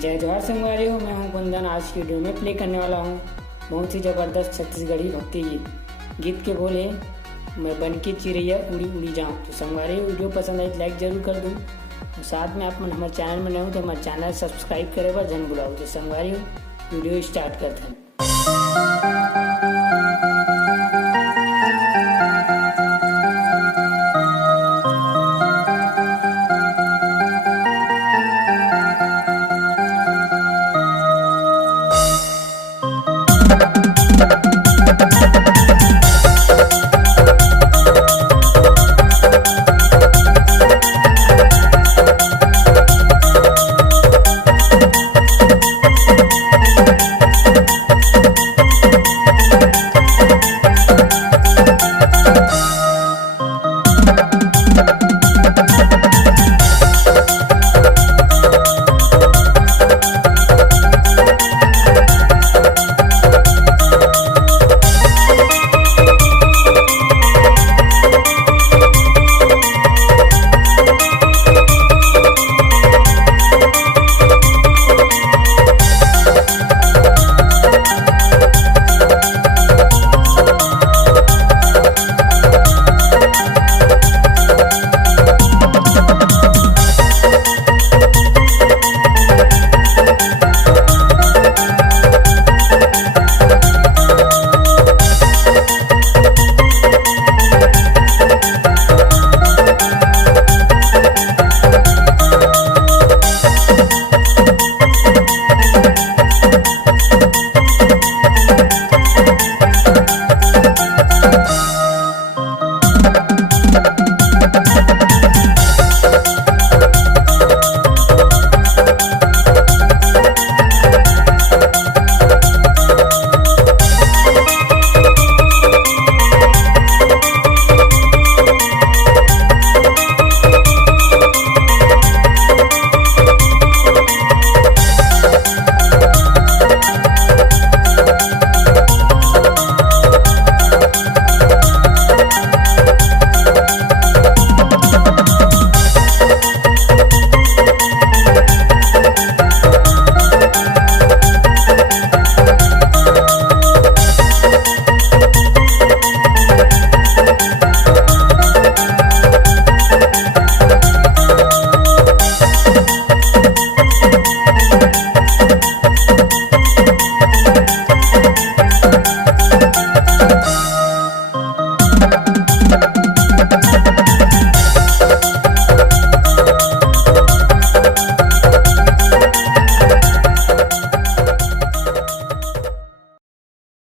जय जवाहर संगवारी हो, मैं हूं कुंदन। आज की वीडियो में प्ले करने वाला हूं बहुत ही ज़बरदस्त छत्तीसगढ़ी भक्ति गीत के बोले मैं बन के चिड़ैया उड़ी उड़ी जाऊं। तो संगवारी वीडियो पसंद आई तो लाइक जरूर कर दूं और साथ में आप हमारे चैनल में नए हो तो हमारे चैनल सब्सक्राइब करे पर जन बुलाओ। तो संगवारी वीडियो स्टार्ट करते हैं।